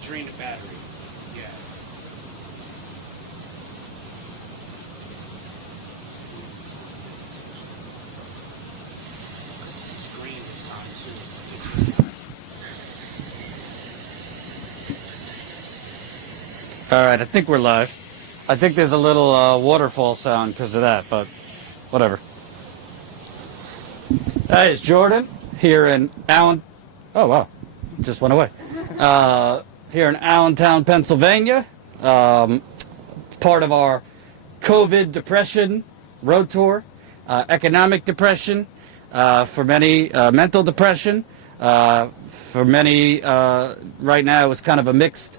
would drain the battery. Yeah. It's green this time too. All right, I think we're live. I think there's a little waterfall sound because of that, but whatever. Hey, it's Jordan here in Allen. Oh wow, just went away. Here in Allentown, Pennsylvania. Part of our COVID depression road tour, economic depression, for many mental depression, for many right now it's kind of a mixed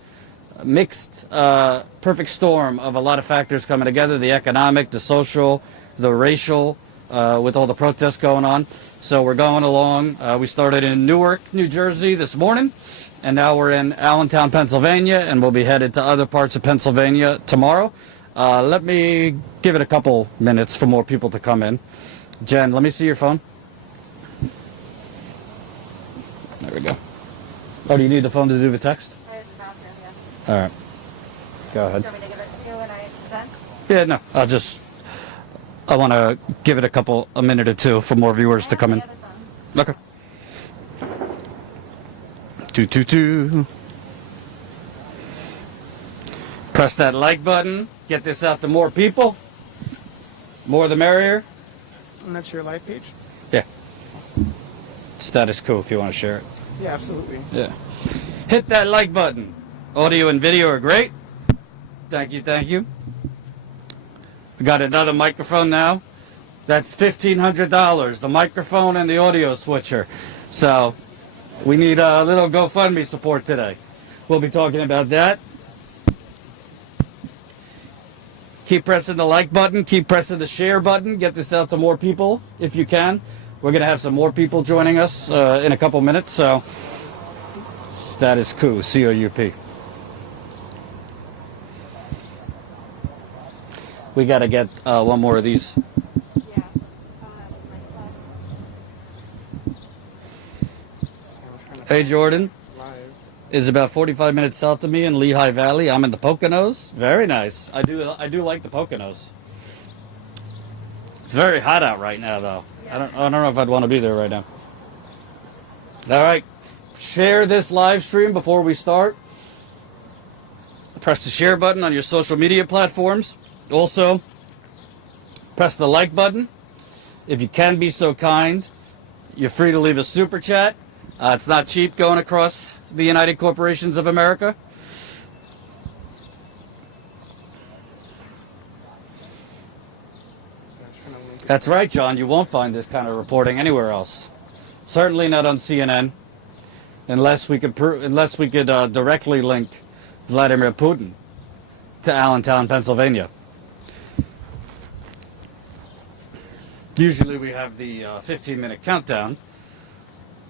perfect storm of a lot of factors coming together, the economic, the social, the racial, with all the protests going on. So we're going along. We started in Newark, New Jersey this morning, and now we're in Allentown, Pennsylvania, and we'll be headed to other parts of Pennsylvania tomorrow. Let me give it a couple minutes for more people to come in. Jen, let me see your phone. There we go. Oh, do you need the phone to do the text? All right. Go ahead. Do you want me to give it to you when I'm done? Yeah, no. I want to give it a minute or two for more viewers to come in. Okay. 222. Press that like button. Get this out to more people. More the merrier. And that's your live page? Yeah. Status Coup if you want to share it. Yeah, absolutely. Yeah. Hit that like button. Audio and video are great. Thank you, thank you. We got another microphone now. That's $1,500, the microphone and the audio switcher. So we need a little GoFundMe support today. We'll be talking about that. Keep pressing the like button. Keep pressing the share button. Get this out to more people if you can. We're going to have some more people joining us in a couple minutes. So Status Coup, C-O-U-P. We got to get one more of these. Yeah. Hey, Jordan. Live. Is about 45 minutes south of me in Lehigh Valley. I'm in the Poconos. Very nice. I do like the Poconos. It's very hot out right now, though. I don't know if I'd want to be there right now. All right. Share this live stream before we start. Press the share button on your social media platforms. Also, press the like button. If you can be so kind, you're free to leave a super chat. It's not cheap going across the United Corporations of America. That's right, John. You won't find this kind of reporting anywhere else. Certainly not on CNN, unless we could directly link Vladimir Putin to Allentown, Pennsylvania. Usually we have the 15-minute countdown.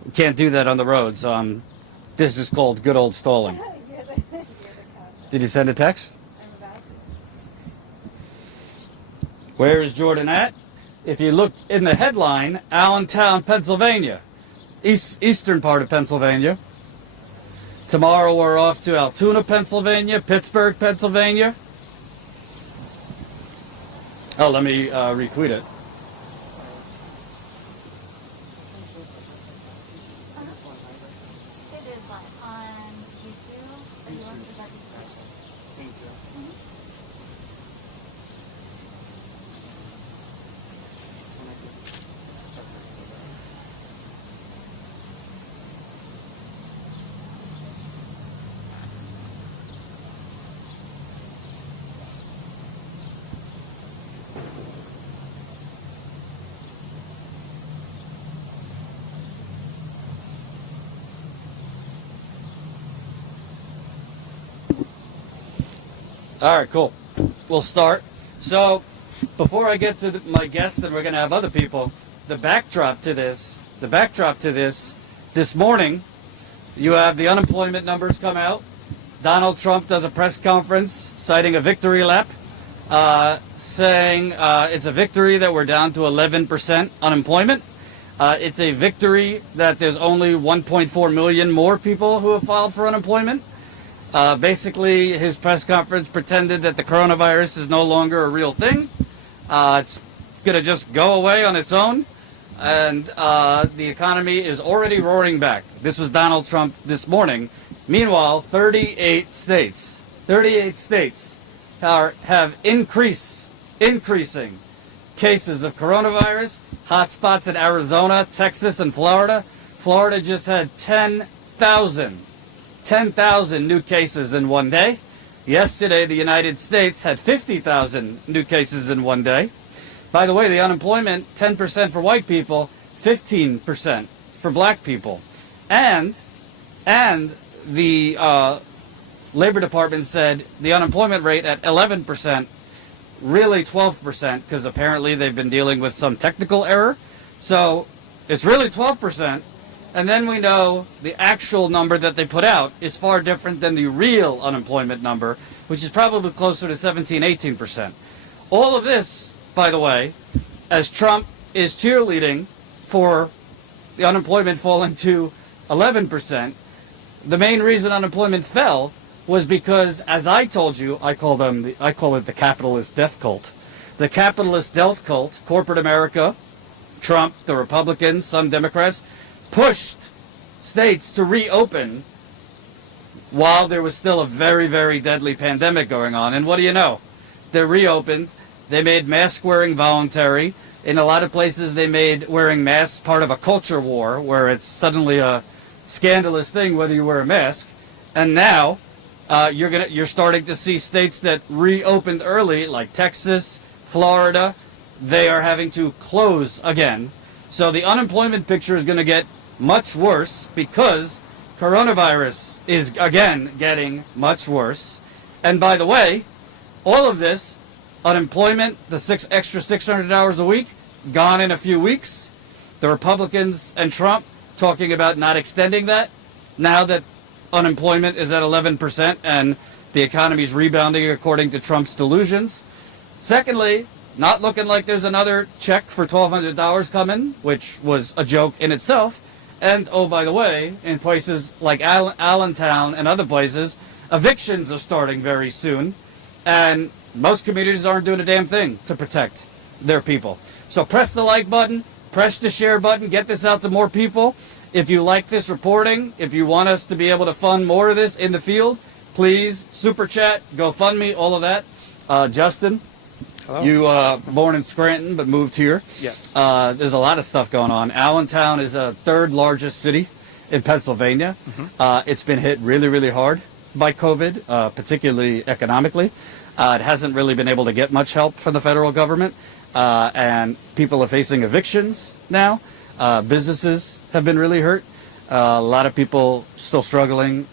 We can't do that on the road, so this is called good old stalling. Did you send a text? Where is Jordan at? If you look in the headline, Allentown, Pennsylvania, eastern part of Pennsylvania. Tomorrow we're off to Altoona, Pennsylvania, Pittsburgh, Pennsylvania. Oh, let me retweet it. It is on YouTube. Are you on the button? Thank you. All right, cool. We'll start. So, before I get to my guests, and we're going to have other people, the backdrop to this, this morning, you have the unemployment numbers come out. Donald Trump does a press conference citing a victory lap, saying it's a victory that we're down to 11% unemployment. It's a victory that there's only 1.4 million more people who have filed for unemployment. Basically, his press conference pretended that the coronavirus is no longer a real thing. It's going to just go away on its own. And the economy is already roaring back. This was Donald Trump this morning. Meanwhile, 38 states have increasing cases of coronavirus. Hotspots in Arizona, Texas, and Florida. Florida just had 10,000 new cases in one day. Yesterday, the United States had 50,000 new cases in one day. By the way, the unemployment, 10% for white people, 15% for black people. And the Labor Department said the unemployment rate at 11%, really 12%, because apparently they've been dealing with some technical error. So it's really 12%. And then we know the actual number that they put out is far different than the real unemployment number, which is probably closer to 17, 18%. All of this, by the way, as Trump is cheerleading for the unemployment falling to 11%, the main reason unemployment fell was because, as I told you, I call it the capitalist death cult. The capitalist death cult, corporate America, Trump, the Republicans, some Democrats, pushed states to reopen while there was still a very, very deadly pandemic going on. And what do you know? They reopened. They made mask wearing voluntary. In a lot of places, they made wearing masks part of a culture war, where it's suddenly a scandalous thing whether you wear a mask. And now you're starting to see states that reopened early, like Texas, Florida. They are having to close again. So the unemployment picture is going to get much worse because coronavirus is again getting much worse. And by the way, all of this unemployment, the extra 600 hours a week, gone in a few weeks. The Republicans and Trump talking about not extending that now that unemployment is at 11% and the economy is rebounding according to Trump's delusions. Secondly, not looking like there's another check for $1,200 coming, which was a joke in itself. And, oh, by the way, in places like Allentown and other places, evictions are starting very soon. And most communities aren't doing a damn thing to protect their people. So press the like button, press the share button, get this out to more people. If you like this reporting, if you want us to be able to fund more of this in the field, please super chat, GoFundMe, all of that. Justin, Hello. you born in Scranton but moved here. Yes. There's a lot of stuff going on. Allentown is the third largest city in Pennsylvania. It's been hit really, really hard by COVID, particularly economically. It hasn't really been able to get much help from the federal government, and people are facing evictions now. Businesses have been really hurt. A lot of people still struggling,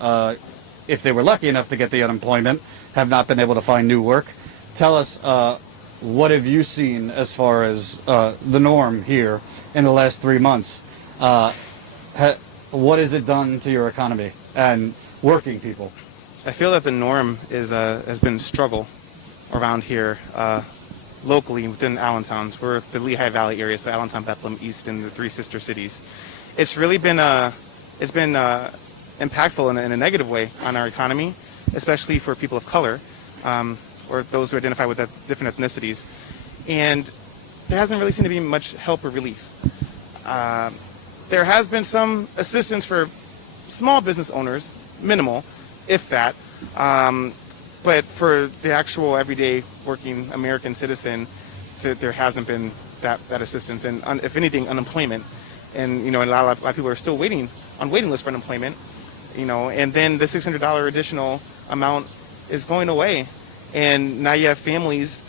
if they were lucky enough to get the unemployment, have not been able to find new work. Tell us, what have you seen as far as the norm here in the last 3 months? What has it done to your economy and working people? I feel that the norm is has been struggle around here locally within Allentown. We're the Lehigh Valley area, so Allentown, Bethlehem, East, and the three sister cities. It's really been impactful in a negative way on our economy, especially for people of color or those who identify with different ethnicities. And there hasn't really seemed to be much help or relief. There has been some assistance for small business owners, minimal, if that. But for the actual everyday working American citizen, there hasn't been that assistance, and if anything, unemployment. And a lot of people are still waiting on waiting lists for unemployment. And then the $600 additional amount is going away, and now you have families,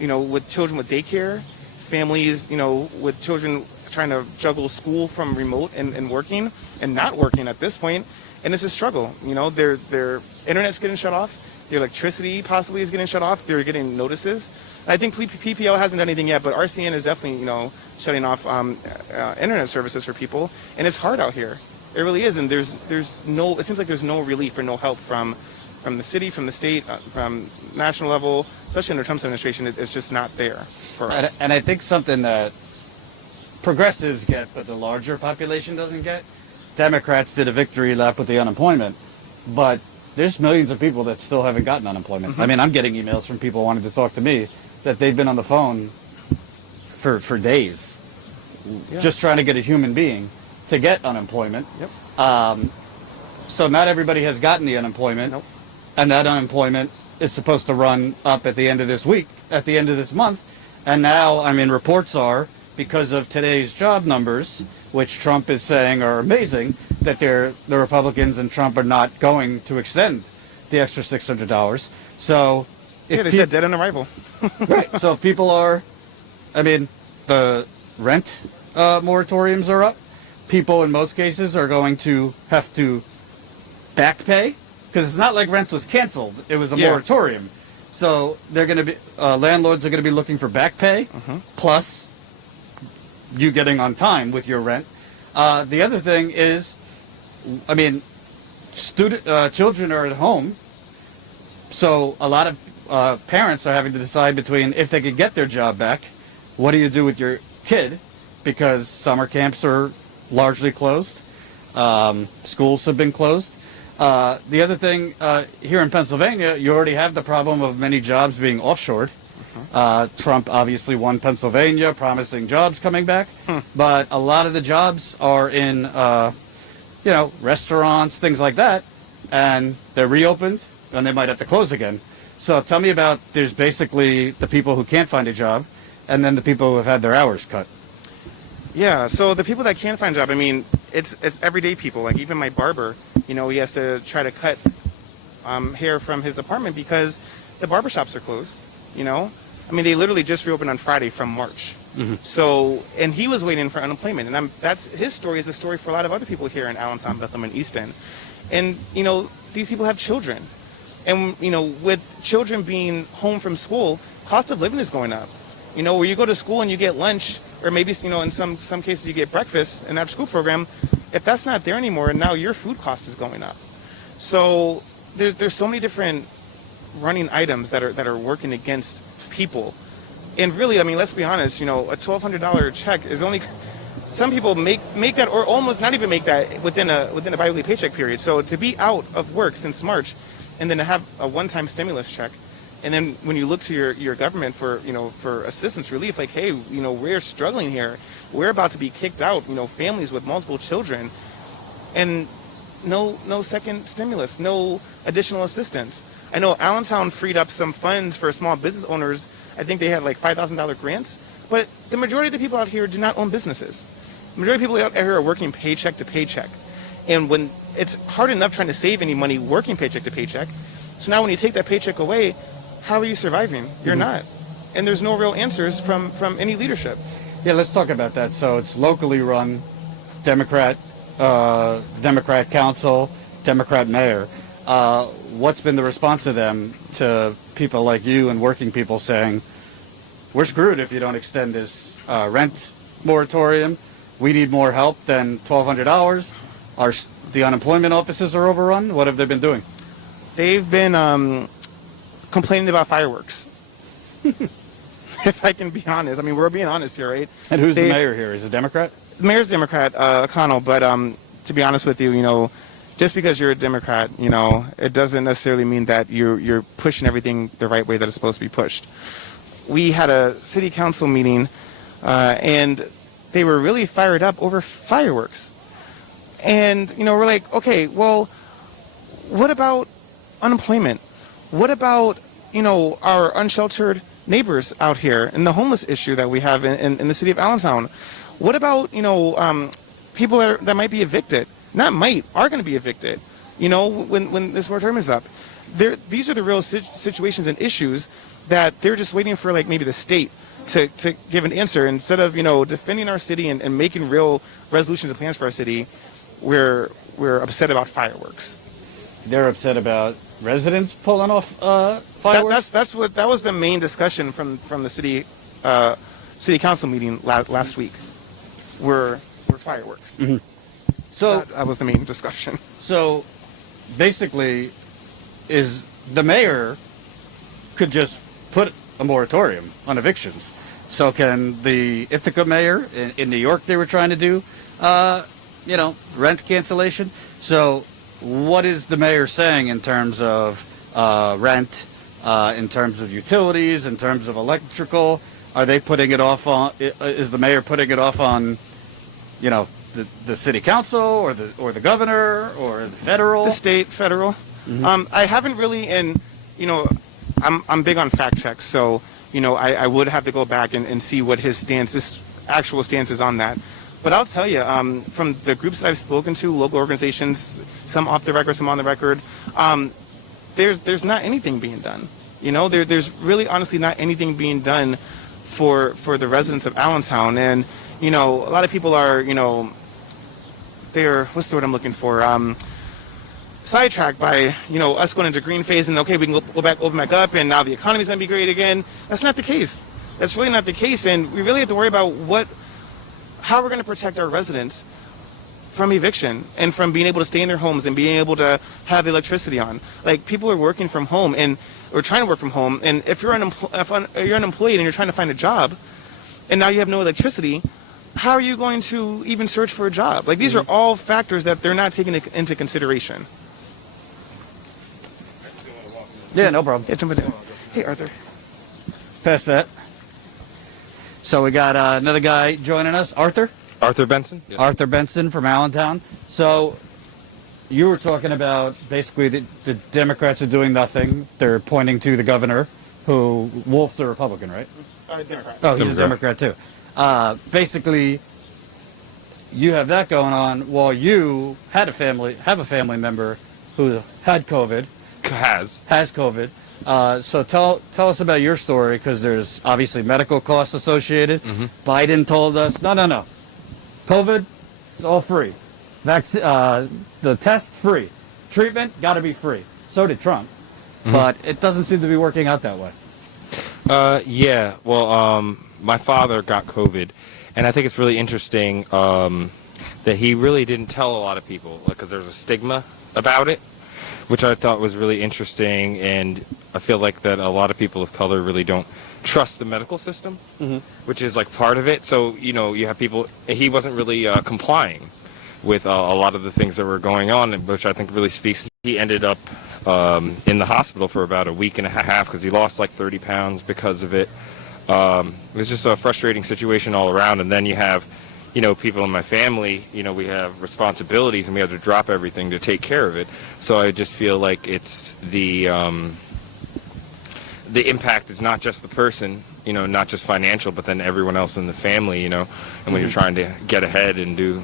with children with daycare, families, with children trying to juggle school from remote and working and not working at this point, and it's a struggle. Their internet's getting shut off. Their electricity possibly is getting shut off. They're getting notices. I think PPL hasn't done anything yet, but RCN is definitely, shutting off internet services for people, and it's hard out here. It really is, and it seems like there's no relief or no help from the city, from the state, from national level, especially under Trump's administration. It's just not there for us. And I think something that progressives get, but the larger population doesn't get. Democrats did a victory lap with the unemployment, but there's millions of people that still haven't gotten unemployment. I mean, I'm getting emails from people wanting to talk to me that they've been on the phone for days, just trying to get a human being to get unemployment. Yep. So not everybody has gotten the unemployment, Nope. and that unemployment is supposed to run up at the end of this week, at the end of this month. And now, I mean, reports are, because of today's job numbers, which Trump is saying are amazing, that the Republicans and Trump are not going to extend the extra $600. So, if They said dead on arrival. right. So if people are, I mean, the rent moratoriums are up. People in most cases are going to have to back pay, because it's not like rent was canceled. It was a moratorium. So they're going to be, landlords are going to be looking for back pay, plus you getting on time with your rent. The other thing is, I mean, children are at home, so a lot of parents are having to decide between if they could get their job back, what do you do with your kid, because summer camps are largely closed, schools have been closed. The other thing, here in Pennsylvania, you already have the problem of many jobs being offshored. Trump obviously won Pennsylvania, promising jobs coming back, but a lot of the jobs are in, restaurants, things like that, and they're reopened, and they might have to close again. So tell me about, there's basically the people who can't find a job, and then the people who have had their hours cut. Yeah, so the people that can find a job, I mean, it's everyday people. Like even my barber, he has to try to cut hair from his apartment because the barbershops are closed, I mean, they literally just reopened on Friday from March. So, and he was waiting for unemployment. And that's his story is the story for a lot of other people here in Allentown, Bethlehem, and East End. And, these people have children. And, with children being home from school, cost of living is going up. Where you go to school and you get lunch, or maybe, in some cases you get breakfast in that school program, if that's not there anymore, now your food cost is going up. So there's so many different running items that are working against people. And really, I mean, let's be honest, a $1,200 check is only, some people make that, or almost not even make that within a biweekly paycheck period. So to be out of work since March, and then to have a one-time stimulus check, and then when you look to your government for assistance, relief, like, hey, we're struggling here, we're about to be kicked out, families with multiple children, and no second stimulus, no additional assistance. I know Allentown freed up some funds for small business owners. I think they had like $5,000 grants, but the majority of the people out here do not own businesses. The majority of people out here are working paycheck to paycheck. And when it's hard enough trying to save any money working paycheck to paycheck, so now when you take that paycheck away, how are you surviving? You're not. And there's no real answers from any leadership. Yeah, let's talk about that. So it's locally run, Democrat council, Democrat mayor. What's been the response of them to people like you and working people saying, we're screwed if you don't extend this rent moratorium. We need more help than $1,200. The unemployment offices are overrun. What have they been doing? They've been complaining about fireworks. If I can be honest. I mean, we're being honest here, right? And who's the mayor here? Is it Democrat? The mayor's Democrat, O'Connell, but to be honest with you, just because you're a Democrat, it doesn't necessarily mean that you're pushing everything the right way that it's supposed to be pushed. We had a city council meeting, and they were really fired up over fireworks. And, we're like, okay, well, what about unemployment? What about, our unsheltered neighbors out here and the homeless issue that we have in the city of Allentown? What about, people that might be evicted? Not might, are going to be evicted, when this moratorium is up. These are the real situations and issues that they're just waiting for, like, maybe the state to give an answer. Instead of, defending our city and making real resolutions and plans for our city, we're upset about fireworks. They're upset about residents pulling off fireworks? That was the main discussion from the city council meeting last week, were fireworks. Mm-hmm. So that was the main discussion. So basically, is the mayor could just put a moratorium on evictions. So can the Ithaca mayor in New York, they were trying to do, rent cancellation. So what is the mayor saying in terms of rent, in terms of utilities, in terms of electrical? Are they putting it off on? Is the mayor putting it off on, the city council or the governor or the federal? The state, federal. I haven't really, I'm big on fact checks, so I would have to go back and see what his actual stance is on that. But I'll tell you, from the groups that I've spoken to, local organizations, some off the record, some on the record, there's not anything being done. There's really honestly not anything being done for the residents of Allentown. And, a lot of people are, they're, what's the word I'm looking for? Sidetracked by, us going into green phase and, okay, we can open back up and now the economy's going to be great again. That's not the case. That's really not the case. And we really have to worry about how we're going to protect our residents from eviction and from being able to stay in their homes and being able to have electricity on. Like, people are working from home or trying to work from home. And if you're unemployed and you're trying to find a job and now you have no electricity, how are you going to even search for a job? Like, these are all factors that they're not taking into consideration. Yeah, no problem. Yeah, jump in. Hey, Arthur. Pass that. So we got another guy joining us, Arthur. Arthur Benson? Yes. Arthur Benson from Allentown. So you were talking about basically the Democrats are doing nothing. They're pointing to the governor, who Wolf's a Republican, right? Democrat. Oh, he's a Democrat too. Basically, you have that going on while you have a family member who had COVID. Has COVID. So tell us about your story, because there's obviously medical costs associated. Biden told us, no. COVID is all free. The test, free. Treatment, got to be free. So did Trump. But it doesn't seem to be working out that way. Yeah. Well, my father got COVID, and I think it's really interesting that he really didn't tell a lot of people, because there's a stigma about it, which I thought was really interesting, and I feel like that a lot of people of color really don't trust the medical system, which is like part of it. So, you have people, he wasn't really complying with a lot of the things that were going on, which I think really speaks. He ended up in the hospital for about a week and a half because he lost like 30 pounds because of it. It was just a frustrating situation all around. And then you have, people in my family, we have responsibilities and we have to drop everything to take care of it. So I just feel like it's the impact is not just the person, not just financial, but then everyone else in the family, and when you're trying to get ahead and do,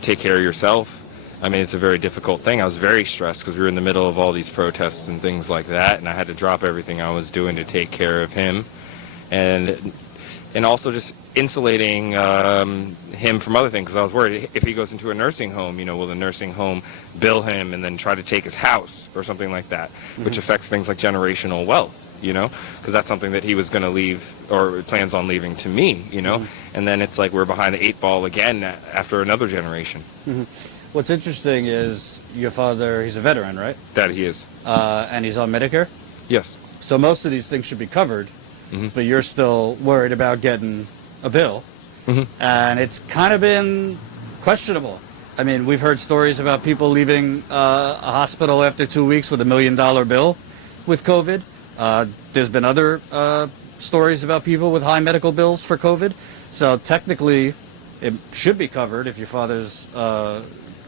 take care of yourself. I mean, it's a very difficult thing. I was very stressed because we were in the middle of all these protests and things like that, and I had to drop everything I was doing to take care of him. And also just insulating him from other things, because I was worried if he goes into a nursing home, will the nursing home bill him and then try to take his house or something like that, which affects things like generational wealth, because that's something that he was going to leave or plans on leaving to me, and then it's like we're behind the 8 ball again after another generation. What's interesting is your father, he's a veteran, right? That he is. And he's on Medicare? Yes. So most of these things should be covered. But you're still worried about getting a bill, and it's kind of been questionable. I mean, we've heard stories about people leaving a hospital after 2 weeks with $1 million bill with COVID. There's been other stories about people with high medical bills for COVID. So technically, it should be covered if your father's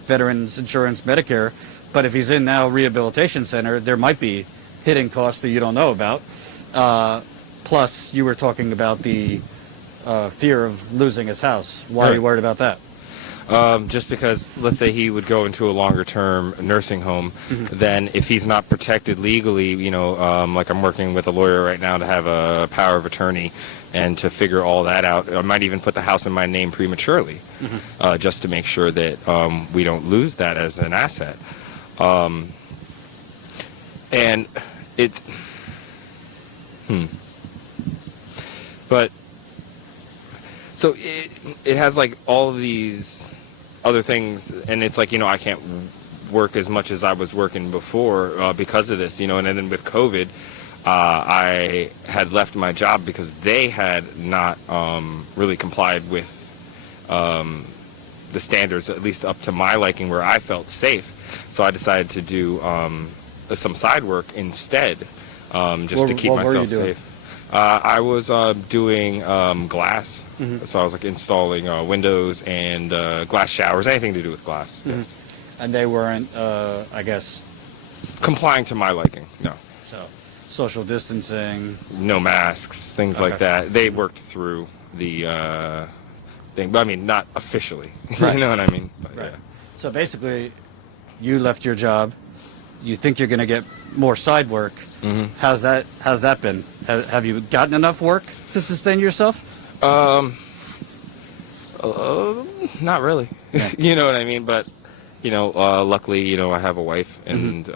Veterans Insurance Medicare. But if he's in now rehabilitation center, there might be hidden costs that you don't know about. Plus, you were talking about the fear of losing his house. Why are you worried about that? Just because, let's say he would go into a longer-term nursing home, then if he's not protected legally, like I'm working with a lawyer right now to have a power of attorney and to figure all that out. I might even put the house in my name prematurely, just to make sure that we don't lose that as an asset. And it's... But, so it has like all of these other things, and it's like, I can't work as much as I was working before because of this, and then with COVID, I had left my job because they had not really complied with the standards, at least up to my liking, where I felt safe. So I decided to do some side work instead, just to keep what were you myself doing? safe. I was doing glass, so I was like installing windows and glass showers, anything to do with glass. Yes. And they weren't, I guess, Complying to my liking, no. so social distancing. No masks, things like Okay. that. They worked through the thing, but I mean, not officially. Right. You know what I mean? But, Right. yeah. So basically, you left your job. You think you're going to get more side work. How's that been? Have you gotten enough work to sustain yourself? Not really. You know what I mean? But, luckily, I have a wife, and,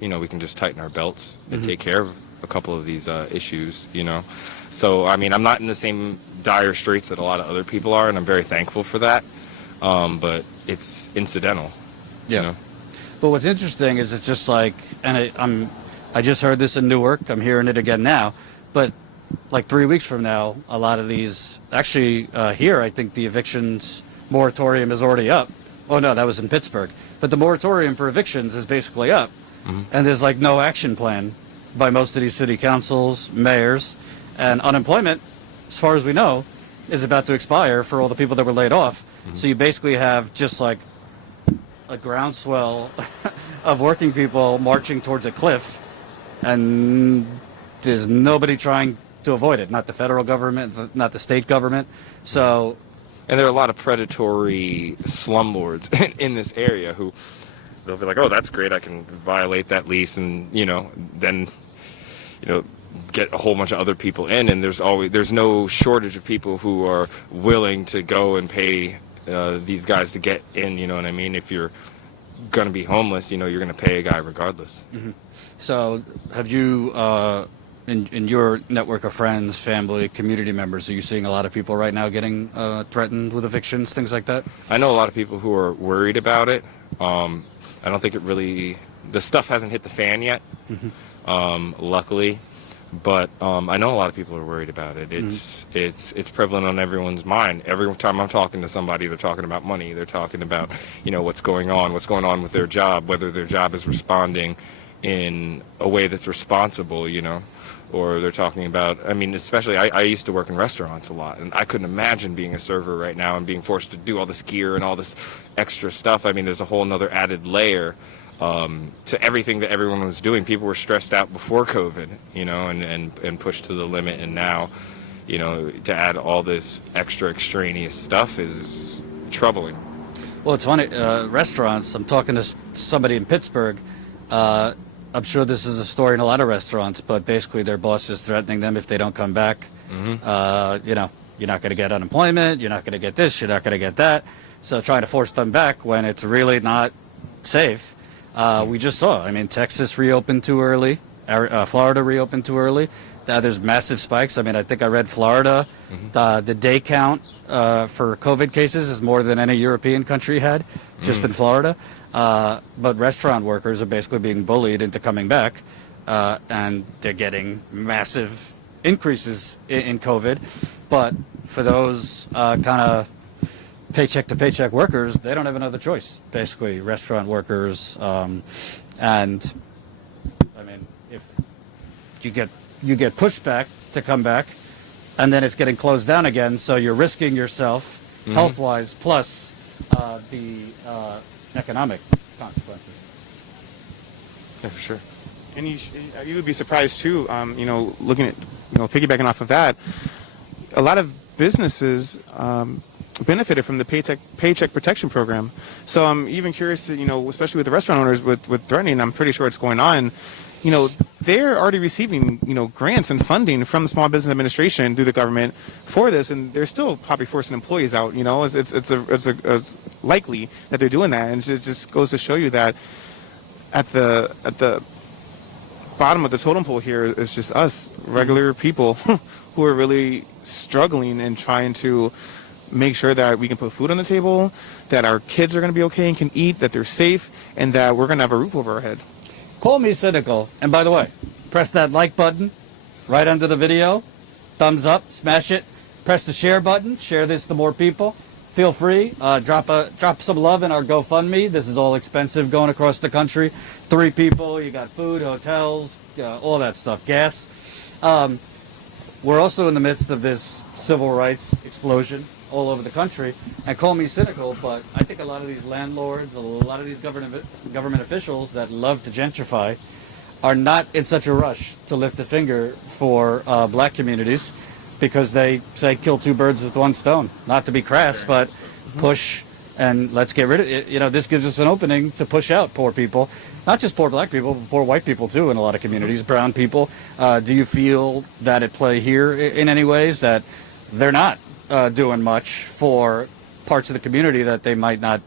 we can just tighten our belts and take care of a couple of these issues, So, I mean, I'm not in the same dire straits that a lot of other people are, and I'm very thankful for that. But it's incidental. Yeah. You know? But what's interesting is it's just like, and I just heard this in Newark. I'm hearing it again now. But like 3 weeks from now, a lot of these, actually here, I think the evictions moratorium is already up. Oh no, that was in Pittsburgh. But the moratorium for evictions is basically up. And there's like no action plan by most of these city councils, mayors, and unemployment, as far as we know, is about to expire for all the people that were laid off. So you basically have just like a groundswell of working people marching towards a cliff, and there's nobody trying to avoid it. Not the federal government, not the state government. So, And there are a lot of predatory slumlords in this area who they'll be like, "Oh, that's great! I can violate that lease," and then get a whole bunch of other people in. And there's no shortage of people who are willing to go and pay these guys to get in. You know what I mean? If you're going to be homeless, you're going to pay a guy regardless. so have you, in your network of friends, family, community members, are you seeing a lot of people right now getting threatened with evictions, things like that? I know a lot of people who are worried about it. I don't think the stuff hasn't hit the fan yet, luckily. But I know a lot of people are worried about it. It's prevalent on everyone's mind. Every time I'm talking to somebody, they're talking about money. They're talking about what's going on with their job, whether their job is responding in a way that's responsible, or they're talking about. I mean, especially I used to work in restaurants a lot, and I couldn't imagine being a server right now and being forced to do all this gear and all this extra stuff. I mean, there's a whole another added layer to everything that everyone was doing. People were stressed out before COVID, and pushed to the limit, and now, to add all this extra extraneous stuff is troubling. Well, it's funny. Restaurants, I'm talking to somebody in Pittsburgh. I'm sure this is a story in a lot of restaurants, but basically their boss is threatening them if they don't come back. You're not going to get unemployment, you're not going to get this, you're not going to get that. So trying to force them back when it's really not safe. We just saw, Texas reopened too early, Florida reopened too early. There's massive spikes. I think I read Florida, the day count for COVID cases is more than any European country had, just in Florida. But restaurant workers are basically being bullied into coming back, and they're getting massive increases in COVID. But for those kind of paycheck to paycheck workers, they don't have another choice. Basically, restaurant workers, and if you get pushed back to come back, and then it's getting closed down again, so you're risking yourself health-wise, plus the economic consequences. Yeah, for sure. And you would be surprised too, looking at, piggybacking off of that, a lot of businesses benefited from the paycheck protection program. So I'm even curious to, especially with the restaurant owners with threatening, I'm pretty sure it's going on. They're already receiving, grants and funding from the Small Business Administration through the government for this, and they're still probably forcing employees out. It's likely that they're doing that, and it just goes to show you that at the bottom of the totem pole here is just us, regular people, who are really struggling and trying to make sure that we can put food on the table, that our kids are going to be okay and can eat, that they're safe, and that we're going to have a roof over our head. Call me cynical. And by the way, press that like button right under the video. Thumbs up, smash it. Press the share button. Share this to more people. feel free. Drop some love in our GoFundMe. This is all expensive going across the country. 3 people, you got food, hotels, all that stuff, gas. We're also in the midst of this civil rights explosion all over the country. And call me cynical, but I think a lot of these landlords, a lot of these government officials that love to gentrify are not in such a rush to lift a finger for black communities, because they say kill 2 birds with 1 stone. Not to be crass, but push and let's get rid of it. You know, this gives us an opening to push out poor people, not just poor black people, but poor white people too in a lot of communities, brown people. Do you feel that at play here in any ways, that they're not doing much for parts of the community that they might not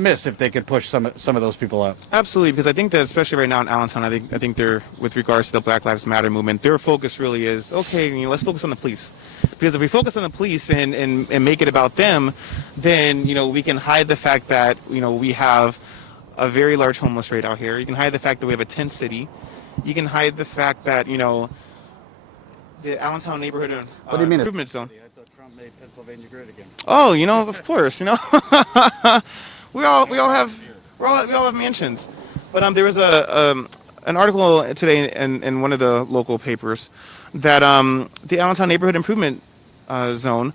miss if they could push some of those people out? Absolutely, because I think that especially right now in Allentown, I think they're, with regards to the Black Lives Matter movement, their focus really is, okay, let's focus on the police. Because if we focus on the police and make it about them, then, we can hide the fact that, we have a very large homeless rate out here. You can hide the fact that we have a tent city. You can hide the fact that, the Allentown neighborhood improvement zone. I thought Trump made Pennsylvania great again. Oh, of course, we all have mansions. But there was an article today in one of the local papers that the Allentown neighborhood improvement zone,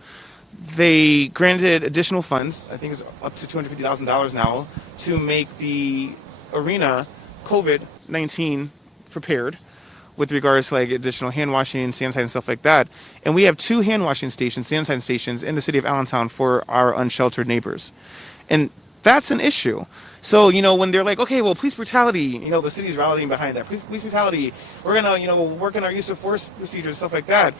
they granted additional funds. I think it's up to $250,000 now to make the arena COVID-19 prepared, with regards to additional hand washing, sanitizing, stuff like that. And we have 2 hand washing stations, sanitizing stations in the city of Allentown for our unsheltered neighbors. And that's an issue. So, when they're like, okay, well, police brutality, the city's rallying behind that. Police brutality, we're going to, work on our use of force procedures, stuff like that.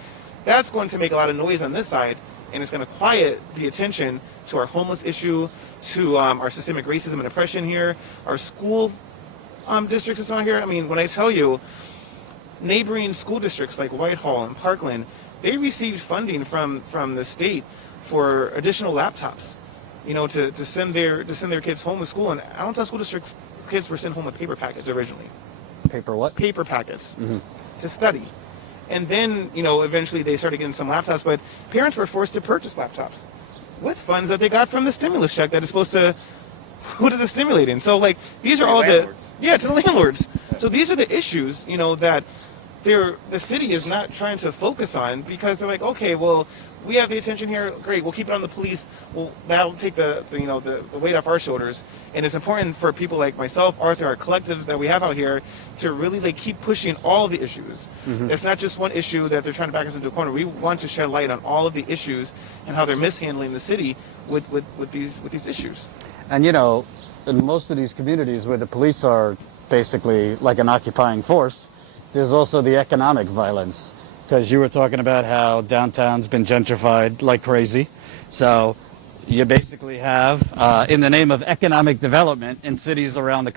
That's going to make a lot of noise on this side, and it's going to quiet the attention to our homeless issue, to our systemic racism and oppression here, our school district system out here. I mean, when I tell you, neighboring school districts like Whitehall and Parkland, they received funding from the state for additional laptops, to send their kids home to school. And Allentown School District's kids were sent home with paper packets originally. Paper what? Paper packets to study. And then, eventually they started getting some laptops, but parents were forced to purchase laptops with funds that they got from the stimulus check that is supposed to, what is it stimulating? So, these are all to the landlords. So these are the issues, that the city is not trying to focus on, because they're like, okay, well, we have the attention here, great, we'll keep it on the police, well, that'll take the weight off our shoulders. And it's important for people like myself, Arthur, our collectives that we have out here, to really keep pushing all the issues. It's not just one issue that they're trying to back us into a corner. We want to shed light on all of the issues and how they're mishandling the city with these issues. And in most of these communities where the police are basically like an occupying force, there's also the economic violence, because you were talking about how downtown's been gentrified like crazy. So you basically have, in the name of economic development in cities around the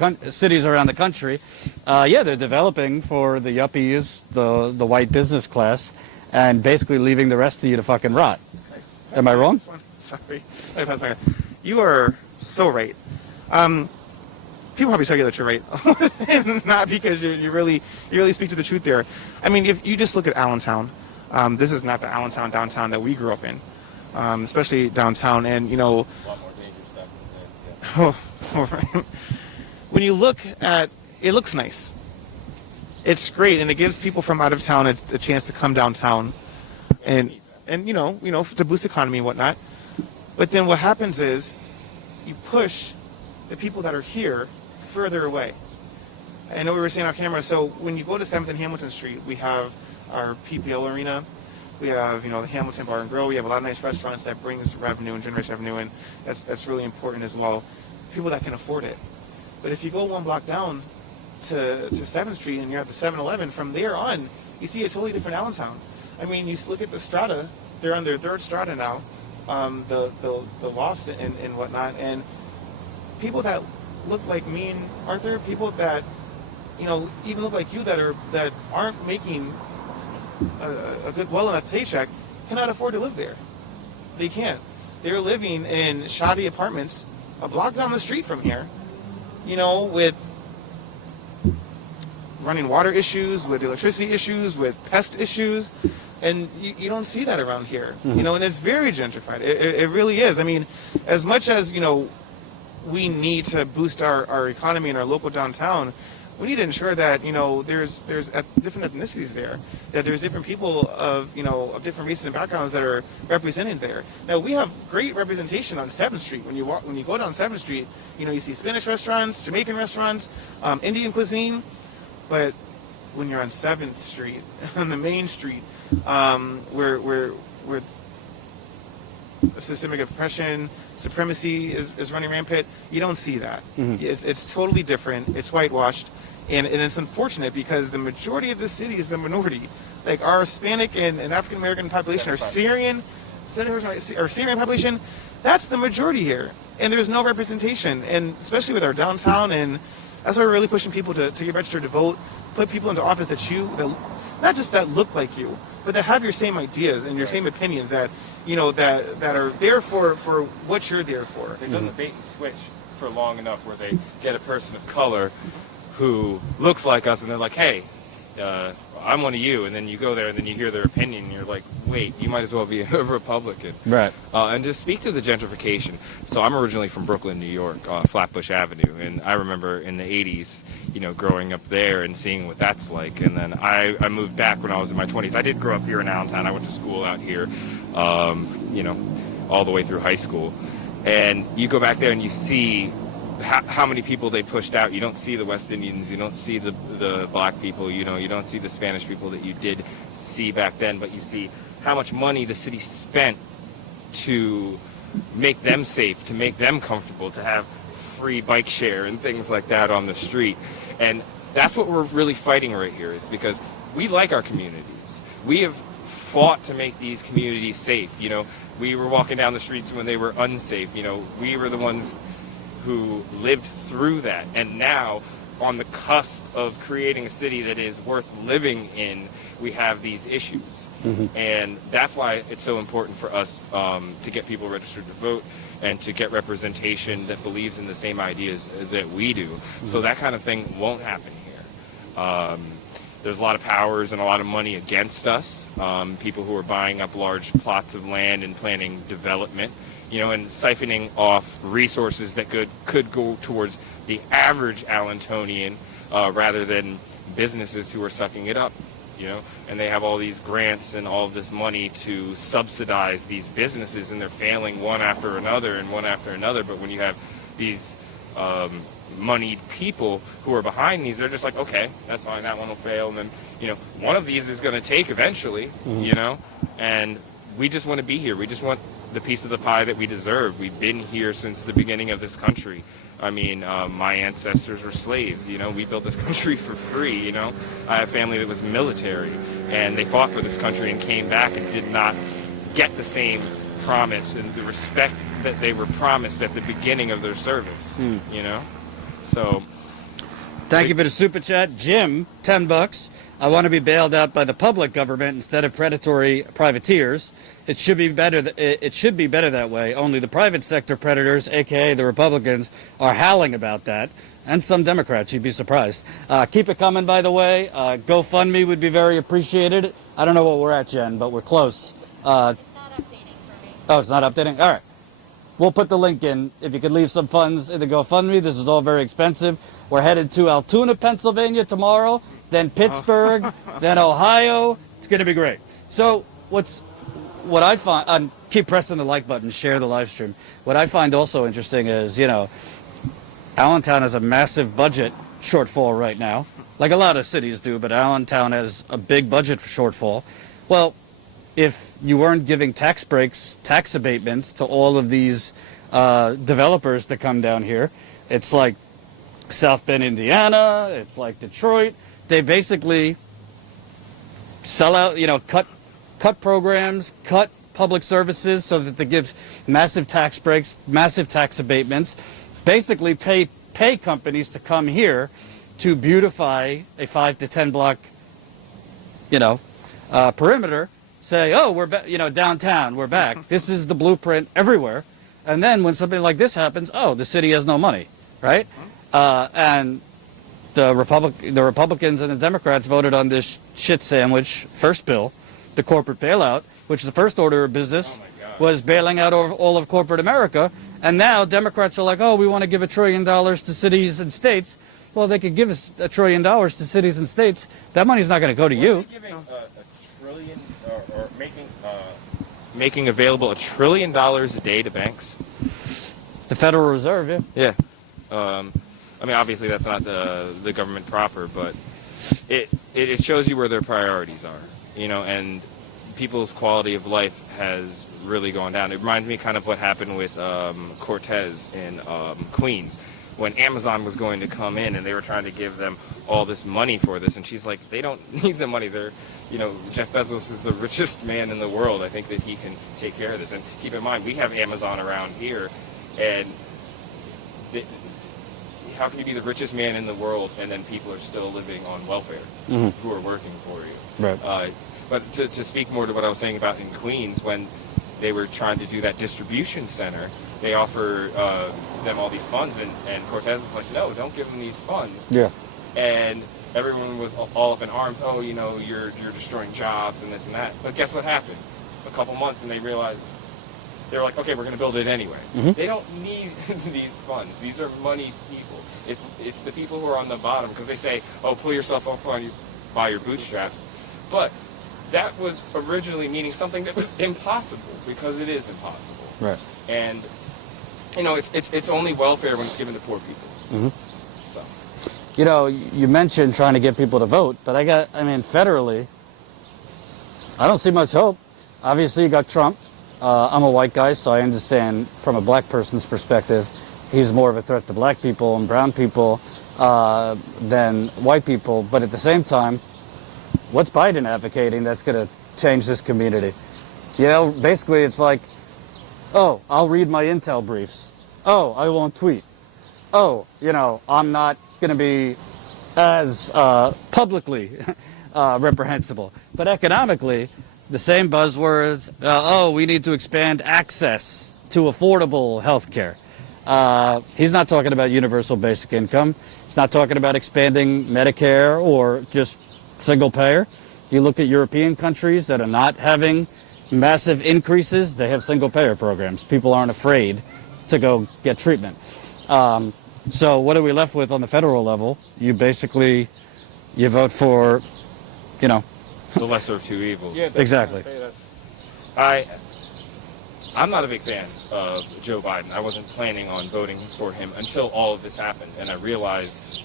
country, they're developing for the yuppies, the white business class, and basically leaving the rest of you to fucking rot. Am I wrong? Sorry. You are so right. People probably tell you that you're right, not because you really speak to the truth there. I mean, if you just look at Allentown, this is not the Allentown downtown that we grew up in, especially downtown. And a lot more dangerous stuff. When you look at it, looks nice. It's great, and it gives people from out of town a chance to come downtown, and to boost the economy and whatnot. But then what happens is you push the people that are here further away. I know we were saying on camera, so when you go to 7th and Hamilton Street, we have our PPL arena, we have, the Hamilton Bar and Grill, we have a lot of nice restaurants that brings revenue and generates revenue, and that's really important as well. People that can afford it. But if you go one block down to 7th Street and you're at the 7-Eleven, from there on, you see a totally different Allentown. I mean, you look at the strata, they're on their 3rd strata now, the lofts and whatnot, and people that look like me and Arthur, people that even look like you that aren't making a good, well enough paycheck, cannot afford to live there. They can't. They're living in shoddy apartments a block down the street from here, with running water issues, with electricity issues, with pest issues, and you don't see that around here. You know, and it's very gentrified. It really is. I mean, as much as, you know, we need to boost our economy in our local downtown, we need to ensure that, you know, there's different ethnicities there, that there's different people of, you know, of different races and backgrounds that are represented there. Now, we have great representation on 7th Street. When you go down 7th Street, you know, you see Spanish restaurants, Jamaican restaurants, Indian cuisine, but when you're on 7th Street, on the main street, where systemic oppression, supremacy is running rampant, you don't see that. It's totally different. It's whitewashed. And it's unfortunate because the majority of the city is the minority. Like our Hispanic and African American population, our Syrian population, that's the majority here. And there's no representation. And especially with our downtown, and that's why we're really pushing people to get registered to vote, put people into office that not just that look like you, but that have your same ideas and your same opinions, that, you know, that are there for what you're there for. They've done the bait and switch for long enough where they get a person of color who looks like us, and they're like, hey, I'm one of you, and then you go there and then you hear their opinion, and you're like, wait, you might as well be a Republican. Right. And to speak to the gentrification, so I'm originally from Brooklyn, New York, Flatbush Avenue, and I remember in the 80s, you know, growing up there and seeing what that's like, and then I moved back when I was in my 20s. I did grow up here in Allentown. I went to school out here, you know, all the way through high school, and you go back there and you see how many people they pushed out. You don't see the West Indians, you don't see the black people, you know, you don't see the Spanish people that you did see back then, but you see how much money the city spent to make them safe, to make them comfortable, to have free bike share and things like that on the street. And that's what we're really fighting right here, is because we like our communities. We have fought to make these communities safe. You know, we were walking down the streets when they were unsafe. You know, we were the ones who lived through that, and now on the cusp of creating a city that is worth living in, we have these issues. And that's why it's so important for us to get people registered to vote and to get representation that believes in the same ideas that we do. So that kind of thing won't happen here. There's a lot of powers and a lot of money against us, people who are buying up large plots of land and planning development, you know, and siphoning off resources that could go towards the average Allentonian rather than businesses who are sucking it up, you know, and they have all these grants and all of this money to subsidize these businesses, and they're failing one after another and one after another. But when you have these moneyed people who are behind these, they're just like, okay, that's fine, that one will fail, and then, you know, one of these is going to take eventually, you know, and we just want to be here. We just want the piece of the pie that we deserve. We've been here since the beginning of this country. I mean, my ancestors were slaves, you know, we built this country for free, you know. I have family that was military, and they fought for this country and came back and did not get the same promise and the respect that they were promised at the beginning of their service, you know. So Thank you for the super chat. Jim, $10. I want to be bailed out by the public government instead of predatory privateers. It should be better. It should be better that way. Only the private sector predators, aka the Republicans, are howling about that, and some Democrats. You'd be surprised. Keep it coming. By the way, GoFundMe would be very appreciated. I don't know what we're at, Jen, but we're close. It's not updating for me. Oh, it's not updating. All right. We'll put the link in. If you could leave some funds in the GoFundMe, this is all very expensive. We're headed to Altoona, Pennsylvania tomorrow, then Pittsburgh, then Ohio. It's going to be great. So what I find, keep pressing the like button, share the live stream. What I find also interesting is, you know, Allentown has a massive budget shortfall right now, like a lot of cities do, but Allentown has a big budget shortfall. Well, if you weren't giving tax breaks, tax abatements to all of these developers that come down here, it's like South Bend, Indiana, it's like Detroit. They basically sell out, you know, cut programs, cut public services so that they give massive tax breaks, massive tax abatements, basically pay companies to come here to beautify a 5 to 10 block, you know, perimeter. Say, oh, we're downtown, we're back. This is the blueprint everywhere. And then when something like this happens, oh, the city has no money, right? And the Republicans and the Democrats voted on this shit sandwich first bill, the corporate bailout, which the first order of business was bailing out all of corporate America. And now Democrats are like, oh, we want to give $1 trillion to cities and states. Well, they could give us $1 trillion to cities and states. That money's not going to go to you. Giving a trillion, or making available $1 trillion a day to banks. The Federal Reserve, yeah. Yeah. I mean, obviously that's not the government proper, but it shows you where their priorities are, you know, and people's quality of life has really gone down. It reminds me kind of what happened with Cortez in Queens, when Amazon was going to come in and they were trying to give them all this money for this, and she's like, they don't need the money. They're, you know, Jeff Bezos is the richest man in the world. I think that he can take care of this. And keep in mind, we have Amazon around here, and how can you be the richest man in the world and then people are still living on welfare who are working for you? Right. But to speak more to what I was saying about in Queens, when they were trying to do that distribution center, they offer them all these funds, and Cortez was like, no, don't give them these funds. Yeah. And everyone was all up in arms. Oh, you know, you're destroying jobs and this and that. But guess what happened? A couple months, and they realized, they were like, okay, we're going to build it anyway. They don't need these funds. These are money people. It's the people who are on the bottom, because they say, oh, pull yourself up by your bootstraps. But that was originally meaning something that was impossible, because it is impossible. Right. And, you know, it's only welfare when it's given to poor people. So. You know, you mentioned trying to get people to vote, but federally, I don't see much hope. Obviously, you got Trump. I'm a white guy, so I understand from a black person's perspective, he's more of a threat to black people and brown people than white people. But at the same time, what's Biden advocating that's going to change this community? You know, basically it's like, oh, I'll read my intel briefs. Oh, I won't tweet. Oh, you know, I'm not going to be as publicly reprehensible. But economically, the same buzzwords, oh, we need to expand access to affordable health care. He's not talking about universal basic income. He's not talking about expanding Medicare or just single payer. You look at European countries that are not having massive increases, they have single payer programs. People aren't afraid to go get treatment. So what are we left with on the federal level? You basically, you vote for, you know. The lesser of two evils. Yeah, Exactly. I'm not a big fan of Joe Biden. I wasn't planning on voting for him until all of this happened, and I realized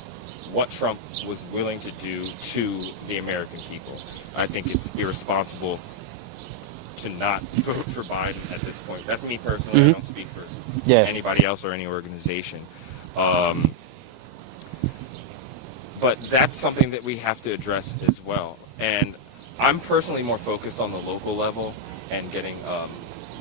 what Trump was willing to do to the American people. I think it's irresponsible to not vote for Biden at this point. That's me personally. I don't speak for anybody else or any organization. But that's something that we have to address as well. And I'm personally more focused on the local level and getting,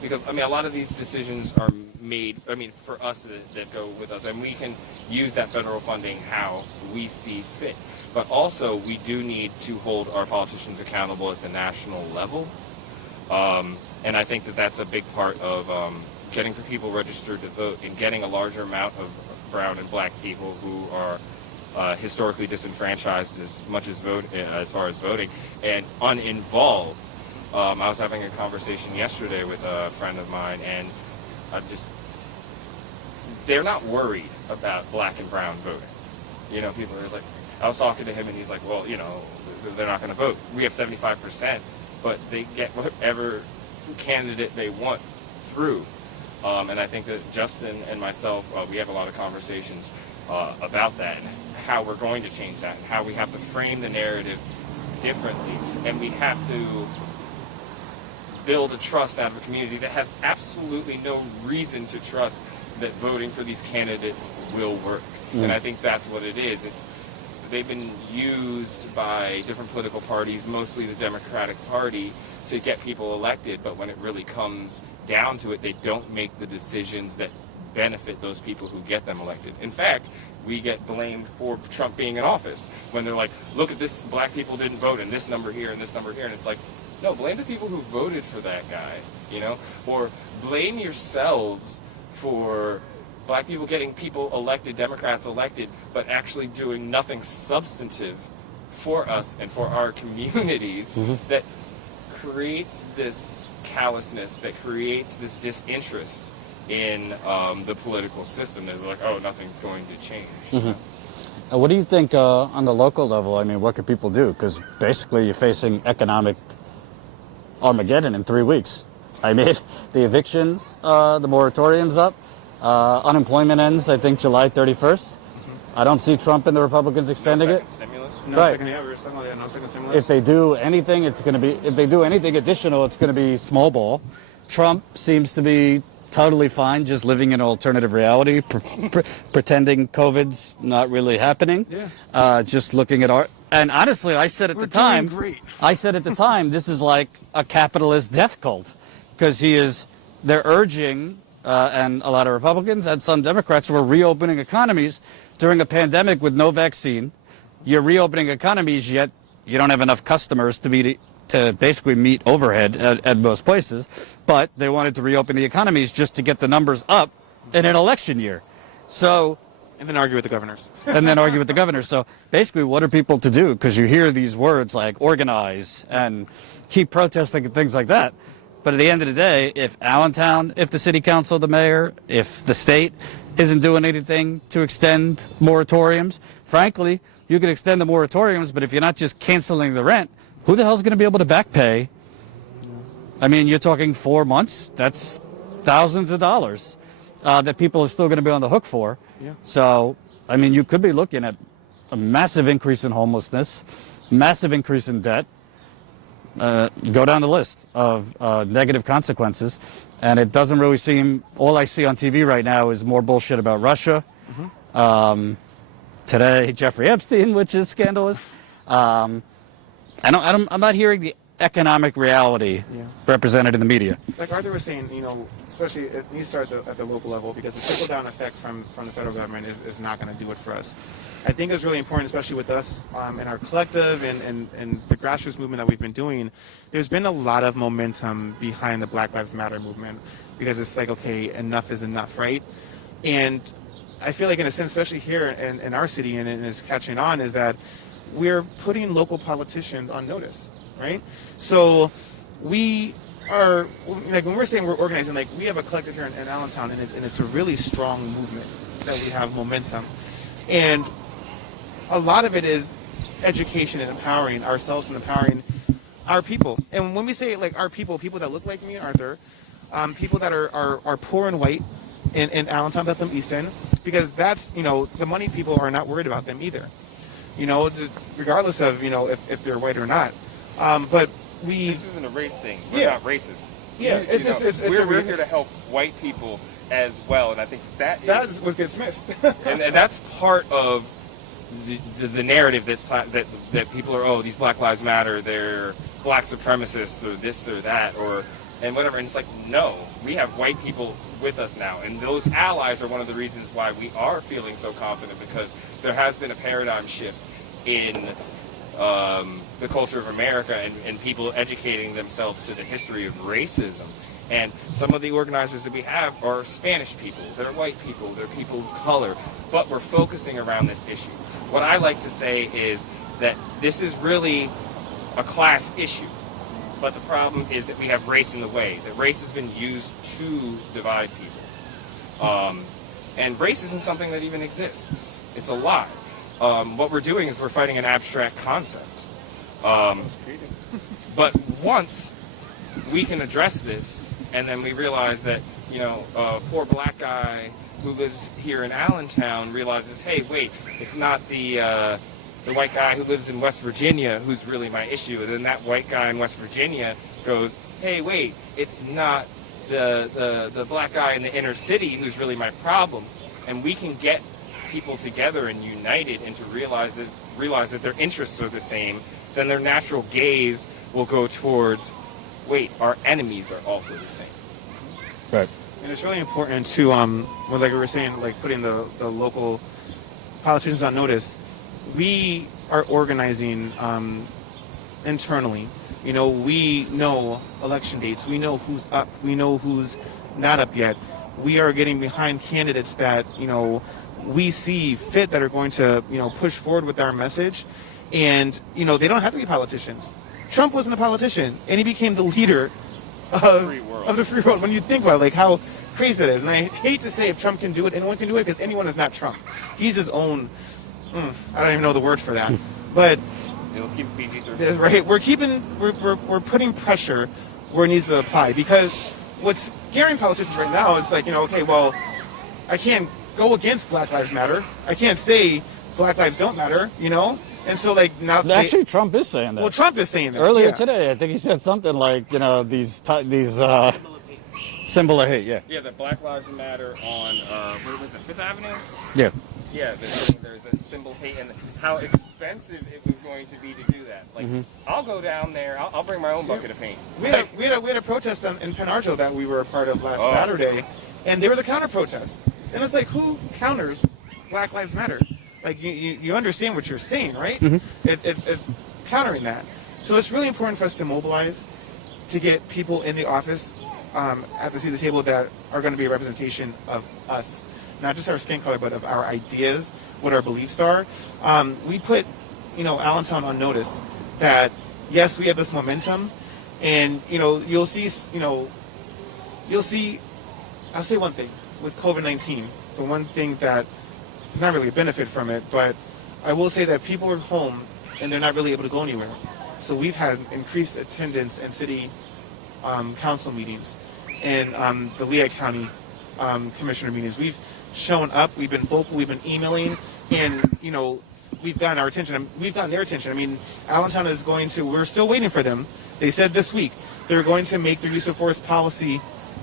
because, I mean, a lot of these decisions are made, I mean, for us that go with us, and we can use that federal funding how we see fit. But also, we do need to hold our politicians accountable at the national level. And I think that that's a big part of getting people registered to vote and getting a larger amount of brown and black people who are historically disenfranchised as much as as far as voting and uninvolved. I was having a conversation yesterday with a friend of mine, and they're not worried about black and brown voting. You know, people are like, I was talking to him and he's like, well, you know, they're not going to vote. We have 75%, but they get whatever candidate they want through. And I think that Justin and myself, we have a lot of conversations about that and how we're going to change that and how we have to frame the narrative differently. And we have to build a trust out of a community that has absolutely no reason to trust that voting for these candidates will work. And I think that's what it is. They've been used by different political parties, mostly the Democratic Party, to get people elected, but when it really comes down to it, they don't make the decisions that benefit those people who get them elected. In fact, we get blamed for Trump being in office when they're like, look at this, black people didn't vote, and this number here and this number here, and it's like, no, blame the people who voted for that guy, you know, or blame yourselves for black people getting people elected, Democrats elected, but actually doing nothing substantive for us and for our communities, that creates this callousness, that creates this disinterest in the political system. They're like, oh, nothing's going to change. What do you think on the local level? I mean, what could people do? Because basically you're facing economic Armageddon in 3 weeks. I mean, the evictions, the moratorium's up. Unemployment ends, I think, July 31st. I don't see Trump and the Republicans extending it. Stimulus? No Right. second, yeah, we were talking about that. No second stimulus. If they do anything, it's going to be, if they do anything additional, it's going to be small ball. Trump seems to be totally fine, just living in an alternative reality, pretending COVID's not really happening. Yeah. Just looking at art. And honestly, I said at We're the time, doing great. I said at the time, this is like a capitalist death cult, because they're urging, and a lot of Republicans and some Democrats were reopening economies during a pandemic with no vaccine. You're reopening economies, yet you don't have enough customers to basically meet overhead at most places. But they wanted to reopen the economies just to get the numbers up in an election year. So, And then argue with the governors. and then argue with the governor. So basically, what are people to do? Because you hear these words like organize and keep protesting and things like that. But at the end of the day, if Allentown, if the city council, the mayor, if the state isn't doing anything to extend moratoriums, frankly, you can extend the moratoriums, but if you're not just canceling the rent, who the hell's going to be able to back pay? I mean, you're talking 4 months. That's thousands of dollars that people are still going to be on the hook for. Yeah. So, I mean, you could be looking at a massive increase in homelessness, massive increase in debt. Go down the list of negative consequences, and it doesn't really seem. All I see on TV right now is more bullshit about Russia. Today, Jeffrey Epstein, which is scandalous. I'm not hearing the economic reality represented in the media. Like Arthur was saying, especially if we start at the local level, because the trickle-down effect from the federal government is not going to do it for us. I think it's really important, especially with us in our collective and the grassroots movement that we've been doing. There's been a lot of momentum behind the Black Lives Matter movement, because it's like, okay, enough is enough, right? And I feel like, in a sense, especially here in our city, and it's catching on, is that we're putting local politicians on notice, right? So we are, like, when we're saying we're organizing, like, we have a collective here in Allentown, and it's a really strong movement that we have momentum. And a lot of it is education and empowering ourselves and empowering our people. And when we say, like, our people that look like me and Arthur, people that are poor and white in Allentown, Bethlehem, East End, because that's, the money people are not worried about them either, regardless of, if they're white or not. But This isn't a race thing. We're Yeah. not racist. Yeah, We're here to help white people as well, and I think that's what gets missed. and that's part of the narrative that people are, these Black Lives Matter, they're black supremacists or this or that and whatever. And it's like, no, we have white people with us now, and those allies are one of the reasons why we are feeling so confident, because there has been a paradigm shift in the culture of America and people educating themselves to the history of racism. And some of the organizers that we have are Spanish people, they're white people, they're people of color, but we're focusing around this issue. What I like to say is that this is really a class issue, but the problem is that we have race in the way, that race has been used to divide people. And race isn't something that even exists. It's a lie. What we're doing is we're fighting an abstract concept. But once we can address this, and then we realize that, a poor black guy who lives here in Allentown realizes, hey, wait, it's not the white guy who lives in West Virginia who's really my issue. And then that white guy in West Virginia goes, hey, wait, it's not the black guy in the inner city who's really my problem. And we can get people together and united and to realize that their interests are the same, then their natural gaze will go towards, wait, our enemies are also the same. Right. And it's really important to, like we were saying, like putting the local politicians on notice. We are organizing internally. We know election dates. We know who's up. We know who's not up yet. we are getting behind candidates that, we see fit, that are going to, push forward with our message. And, they don't have to be politicians. Trump wasn't a politician, and he became the leader of the free world. When you think about it, like how crazy that is. And I hate to say if Trump can do it, anyone can do it, because anyone is not Trump. He's his own, I don't even know the word for that. But Yeah, let's keep it PG-13. right, we're putting pressure where it needs to apply, because what's scaring politicians right now is like, okay, well, I can't go against Black Lives Matter. I can't say Black lives don't matter, And so like now Actually, Trump is saying that. well, Trump is saying that Earlier yeah. today, I think he said something like, these symbol of hate. Yeah. Yeah, the Black Lives Matter on, where was it, Fifth Avenue? Yeah. Yeah, there's a symbol of hate, and how expensive it was going to be to do that. Like, I'll go down there, I'll bring my own bucket of paint. We had a protest in Pen Arjo that we were a part of last Saturday, and there was a counter protest. And it's like, who counters Black Lives Matter? Like, you understand what you're saying, right? It's countering that. So it's really important for us to mobilize, to get people in the office at the seat of the table that are going to be a representation of us, not just our skin color, but of our ideas, what our beliefs are. We put, Allentown on notice that yes, we have this momentum, and you'll see. I'll say one thing with COVID-19. The one thing that is not really a benefit from it, but I will say that people are home and they're not really able to go anywhere. So we've had increased attendance in city council meetings and the Lehigh County commissioner meetings. We've shown up, we've been vocal, we've been emailing, and we've gotten our attention. We've gotten their attention. I mean, Allentown is going to, we're still waiting for them. They said this week they're going to make their use of force policy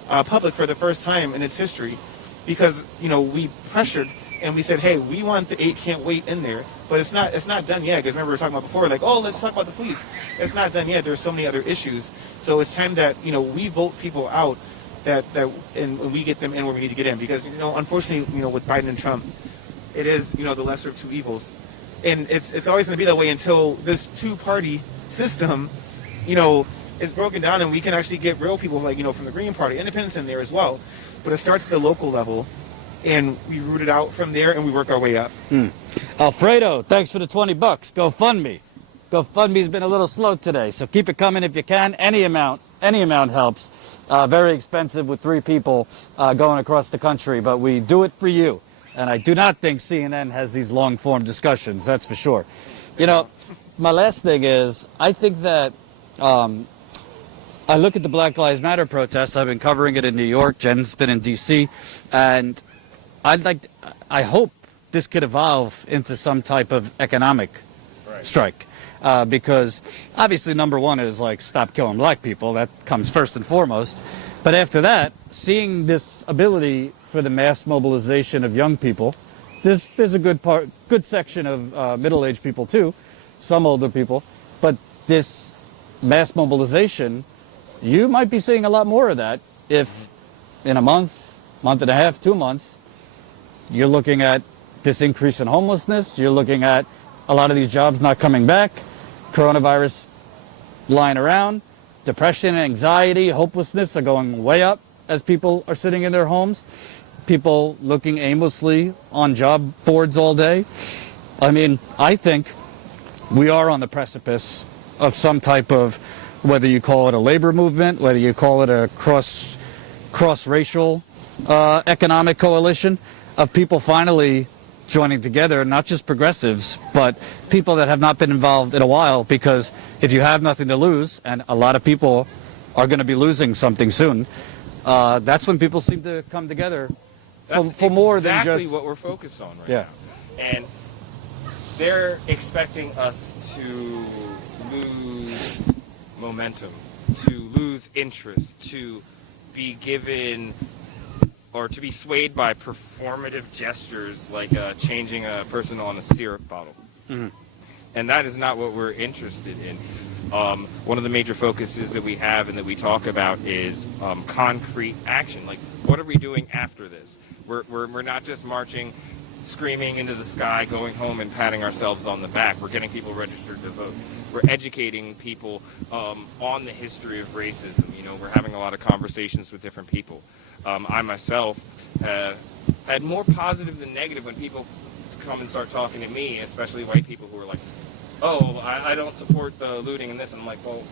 public for the first time in its history, because we pressured and we said, hey, we want the 8 can't wait in there, but it's not done yet. Because remember we were talking about before, like, oh, let's talk about the police. It's not done yet. There's so many other issues. So it's time that we vote people out and we get them in where we need to get in, because unfortunately with Biden and Trump, it is the lesser of two evils, and it's always going to be that way until this two-party system is broken down and we can actually get real people like from the Green Party, independents in there as well. But it starts at the local level, and we root it out from there and we work our way up. Alfredo, thanks for the $20. GoFundMe. GoFundMe's been a little slow today, so keep it coming if you can. Any amount helps. Very expensive with 3 people going across the country, but we do it for you. And I do not think CNN has these long-form discussions, that's for sure. My last thing is, I think that I look at the Black Lives Matter protests. I've been covering it in New York. Jen's been in D.C. And I hope this could evolve into some type of economic strike. Because obviously number one is like stop killing black people. That comes first and foremost. But after that, seeing this ability for the mass mobilization of young people, there's a good section of middle-aged people too, some older people, but this mass mobilization, you might be seeing a lot more of that if in a month and a half, 2 months, you're looking at this increase in homelessness, you're looking at a lot of these jobs not coming back, coronavirus lying around, depression, anxiety, hopelessness are going way up as people are sitting in their homes, people looking aimlessly on job boards all day. I mean, I think we are on the precipice of some type of, whether you call it a labor movement, whether you call it a cross-racial economic coalition, of people finally joining together, not just progressives, but people that have not been involved in a while, because if you have nothing to lose, and a lot of people are going to be losing something soon, that's when people seem to come together for more than just... That's exactly what we're focused on right now. And they're expecting us to lose momentum, to lose interest, to be given or to be swayed by performative gestures like changing a person on a syrup bottle. And that is not what we're interested in. One of the major focuses that we have and that we talk about is concrete action. Like, what are we doing after this? We're not just marching screaming into the sky, going home and patting ourselves on the back. We're getting people registered to vote. We're educating people on the history of racism. You know, we're having a lot of conversations with different people. I myself had more positive than negative when people come and start talking to me, especially white people who are like, oh, I don't support the looting and this. And I'm like, well,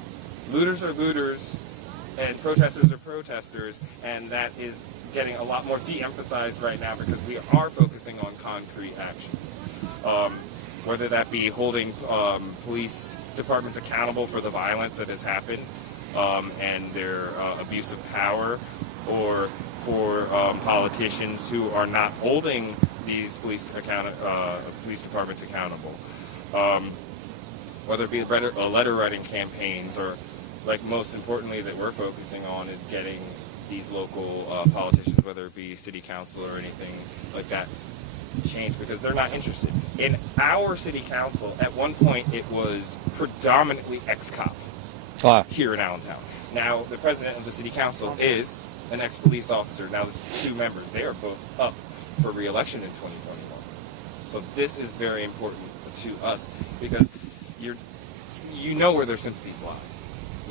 looters are looters and protesters are protesters, and that is getting a lot more de-emphasized right now because we are focusing on concrete actions. Whether that be holding police departments accountable for the violence that has happened and their abuse of power, or for politicians who are not holding these police departments accountable. Whether it be letter writing campaigns, or like most importantly that we're focusing on is getting these local politicians, whether it be city council or anything like that, changed, because they're not interested. In our city council, at one point it was predominantly ex-cop here in Allentown. Now the president of the city council is an ex-police officer. Now there's 2 members. They are both up for re-election in 2021. So this is very important to us because you know where their sympathies lie,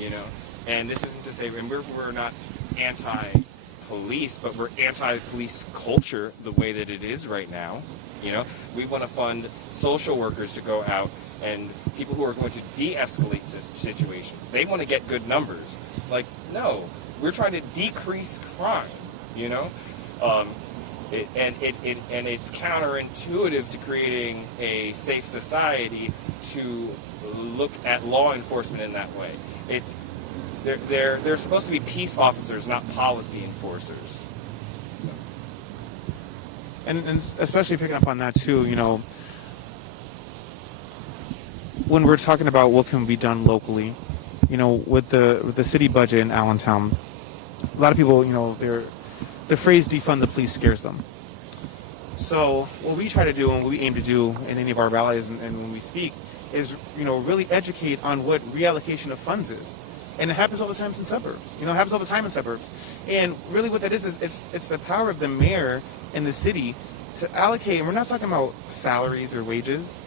you know. And this isn't to say we're not anti-police, but we're anti-police culture the way that it is right now. You know, we want to fund social workers to go out and people who are going to de-escalate situations. They want to get good numbers. Like, no, we're trying to decrease crime. You know, and it's counterintuitive to creating a safe society to look at law enforcement in that way. They're supposed to be peace officers, not policy enforcers. So. And especially picking up on that too, you know, when we're talking about what can be done locally, you know, with the city budget in Allentown, a lot of people, you know, the phrase defund the police scares them. So what we try to do and what we aim to do in any of our rallies and when we speak is, you know, really educate on what reallocation of funds is. And it happens all the time in suburbs. You know, it happens all the time in suburbs. And really what that is it's the power of the mayor and the city to allocate, and we're not talking about salaries or wages.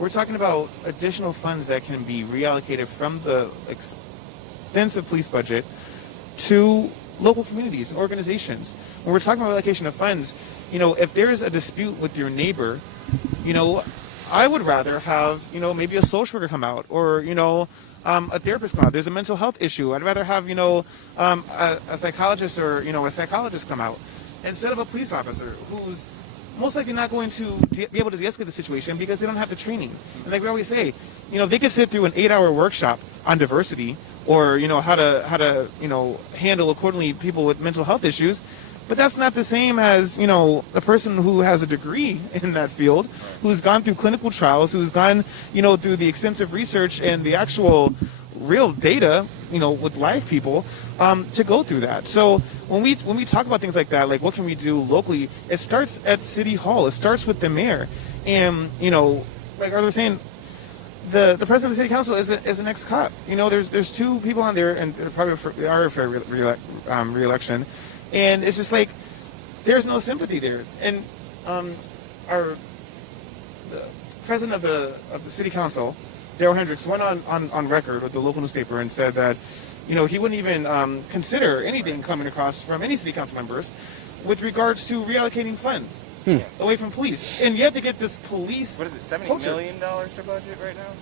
We're talking about additional funds that can be reallocated from the extensive police budget to local communities and organizations. When we're talking about allocation of funds, you know, if there's a dispute with your neighbor, you know, I would rather have, you know, maybe a social worker come out, or, you know, a therapist come out. There's a mental health issue. I'd rather have, you know, a psychologist or, you know, a psychologist come out instead of a police officer who's most likely not going to be able to de-escalate the situation because they don't have the training. And like we always say, you know, they could sit through an 8-hour workshop on diversity, or, you know, how to you know, handle accordingly people with mental health issues, but that's not the same as, you know, a person who has a degree in that field, who's gone through clinical trials, who's gone, you know, through the extensive research and the actual real data, you know, with live people, to go through that. So when we talk about things like that, like what can we do locally, it starts at City Hall. It starts with the mayor. And, you know, like Arthur was saying, the president of the city council is an ex-cop. You know, there's 2 people on there, and they are for re-election. And it's just like, there's no sympathy there. And the president of the city council, Darrell Hendricks, went on record with the local newspaper and said that, you know, he wouldn't even consider anything coming across from any city council members with regards to reallocating funds away from police. And yet they get this police. What is it, $70 million to budget right now?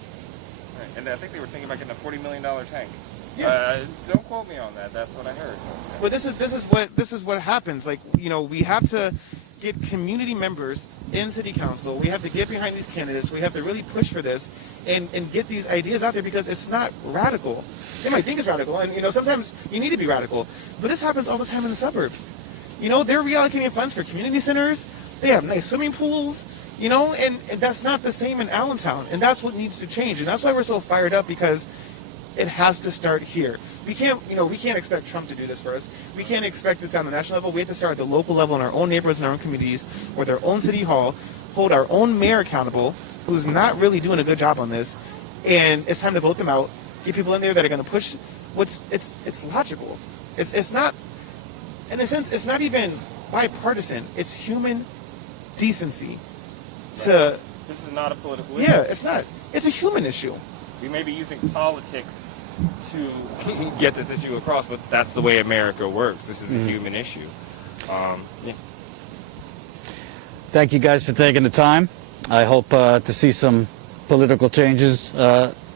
Right. And I think they were thinking about getting a $40 million tank. Yeah. Don't quote me on that. That's what I heard. Well, this is what happens. Like, you know, we have to get community members in city council. We have to get behind these candidates. We have to really push for this and get these ideas out there, because it's not radical. They might think it's radical, and, you know, sometimes you need to be radical, but this happens all the time in the suburbs. You know, they're reallocating funds for community centers. They have nice swimming pools, you know, and that's not the same in Allentown, and that's what needs to change. And that's why we're so fired up, because it has to start here. We can't expect Trump to do this for us. We can't expect this on the national level. We have to start at the local level in our own neighborhoods, in our own communities, with our own city hall, hold our own mayor accountable, who's not really doing a good job on this, and it's time to vote them out. Get people in there that are going to push it's logical. It's not, in a sense, it's not even bipartisan. It's human decency to, This is not a political yeah, it's not. It's a human issue. We may be using politics to get this issue across, but that's the way America works. This is a human issue. Yeah. Thank you guys for taking the time. I hope to see some political changes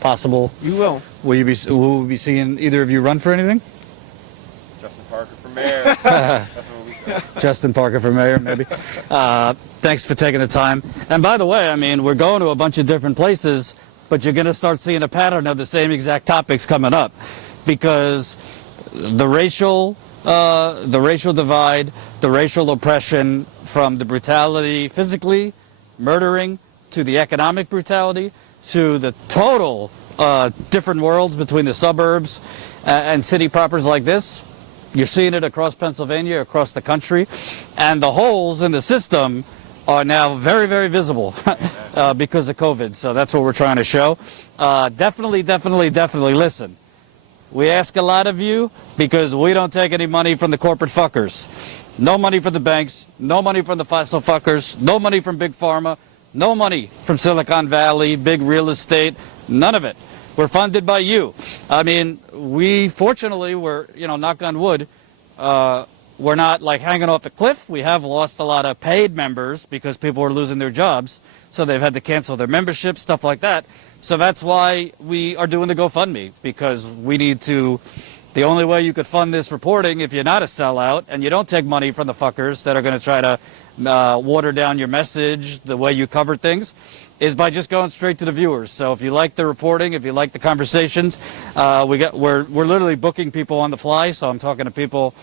possible. You will. Will we be seeing either of you run for anything? Justin Parker for mayor. That's what we said. Justin Parker for mayor, maybe. Thanks for taking the time. And by the way, I mean, we're going to a bunch of different places, but you're going to start seeing a pattern of the same exact topics coming up, because the racial divide, the racial oppression, from the brutality physically, murdering, to the economic brutality, to the total different worlds between the suburbs and city propers like this. You're seeing it across Pennsylvania, across the country, and the holes in the system are now very, very visible because of COVID. So that's what we're trying to show. Definitely listen. We ask a lot of you because we don't take any money from the corporate fuckers. No money from the banks, no money from the fossil fuckers, no money from Big Pharma, no money from Silicon Valley, big real estate, none of it. We're funded by you. I mean, we fortunately, knock on wood, we're not like hanging off a cliff. We have lost a lot of paid members because people are losing their jobs. So they've had to cancel their membership, stuff like that. So that's why we are doing the GoFundMe, because we need to, the only way you could fund this reporting, if you're not a sellout and you don't take money from the fuckers that are going to try to water down your message, the way you cover things, is by just going straight to the viewers. So if you like the reporting, if you like the conversations, we're literally booking people on the fly. So I'm talking to people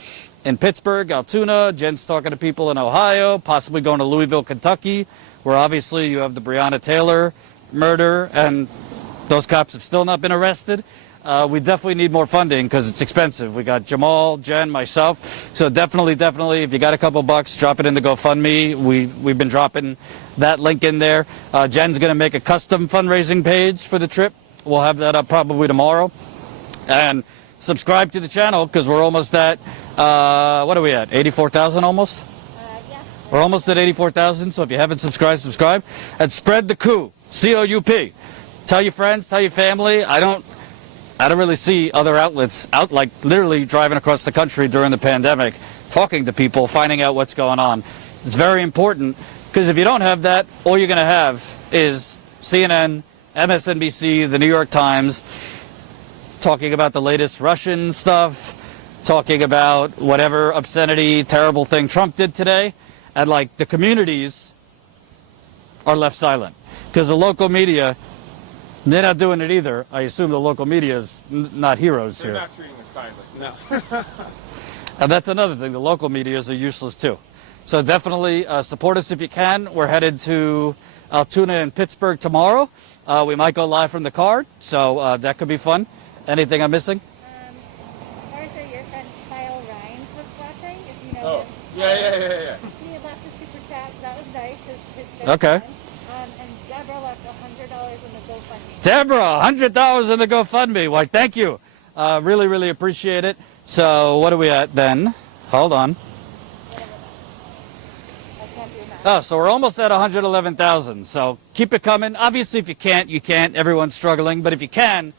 in Pittsburgh, Altoona. Jen's talking to people in Ohio, possibly going to Louisville, Kentucky, where obviously you have the Breonna Taylor murder, and those cops have still not been arrested. We definitely need more funding because it's expensive. We got Jamal, Jen, myself. So definitely, if you got a couple bucks, drop it in the GoFundMe. We've been dropping that link in there. Jen's going to make a custom fundraising page for the trip. We'll have that up probably tomorrow. And subscribe to the channel because we're almost at, what are we at, 84,000 almost? Yeah. We're almost at 84,000, so if you haven't subscribed, subscribe. And spread the coup, C-O-U-P. Tell your friends, tell your family. I don't really see other outlets out, like literally driving across the country during the pandemic, talking to people, finding out what's going on. It's very important, because if you don't have that, all you're going to have is CNN, MSNBC, the New York Times, talking about the latest Russian stuff, talking about whatever obscenity, terrible thing Trump did today, and like the communities are left silent. Because the local media, they're not doing it either. I assume the local media is not heroes They're here. not treating us kindly. No. And that's another thing. The local medias are useless too. So definitely support us if you can. We're headed to Altoona and Pittsburgh tomorrow. We might go live from the card, so that could be fun. Anything I'm missing? Arthur, your friend Kyle Rhines was watching, if you know Oh, him. yeah. He had left a super chat, so that was nice. His Okay. friend. And Deborah left $100 in the GoFundMe. Deborah, $100 in the GoFundMe. Why, thank you. Really appreciate it. So what are we at then? Hold on. I can't do math. Oh, so we're almost at 111,000. So keep it coming. Obviously, if you can't, you can't. Everyone's struggling. But if you can,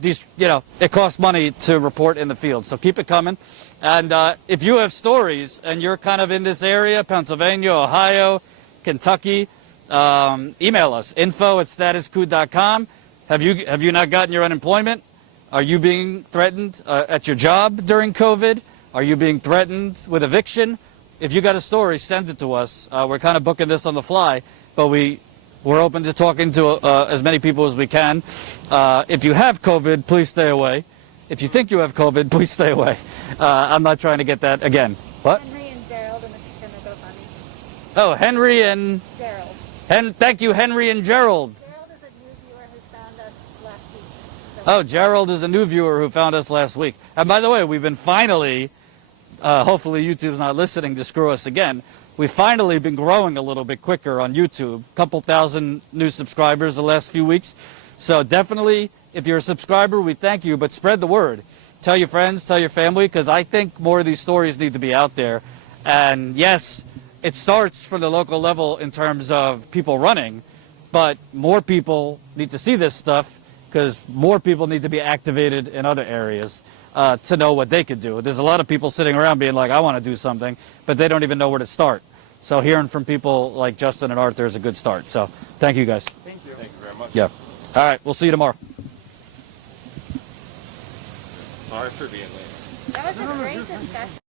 these, it costs money to report in the field. So keep it coming. And if you have stories and you're kind of in this area, Pennsylvania, Ohio, Kentucky, email us, info@statuscoup.com. Have you not gotten your unemployment? Are you being threatened at your job during COVID? Are you being threatened with eviction? If you got a story, send it to us. We're kind of booking this on the fly, but we're open to talking to as many people as we can. If you have COVID, please stay away. If you think you have COVID, please stay away. I'm not trying to get that again. What? Henry and Gerald in the GoFundMe. Oh, Henry and... Gerald. Thank you, Henry and Gerald. Gerald is a new viewer who found us last week. So Oh, Gerald is a new viewer who found us last week. And by the way, we've been finally, hopefully YouTube's not listening to screw us again, we've finally been growing a little bit quicker on YouTube. Couple thousand new subscribers the last few weeks. So definitely, if you're a subscriber, we thank you, but spread the word. Tell your friends, tell your family, because I think more of these stories need to be out there. And yes, it starts from the local level in terms of people running, but more people need to see this stuff because more people need to be activated in other areas to know what they could do. There's a lot of people sitting around being like, I want to do something, but they don't even know where to start. So hearing from people like Justin and Arthur is a good start. So thank you guys. Thank you. Thank you very much. Yeah. All right. We'll see you tomorrow. Sorry for being late. That was a great discussion.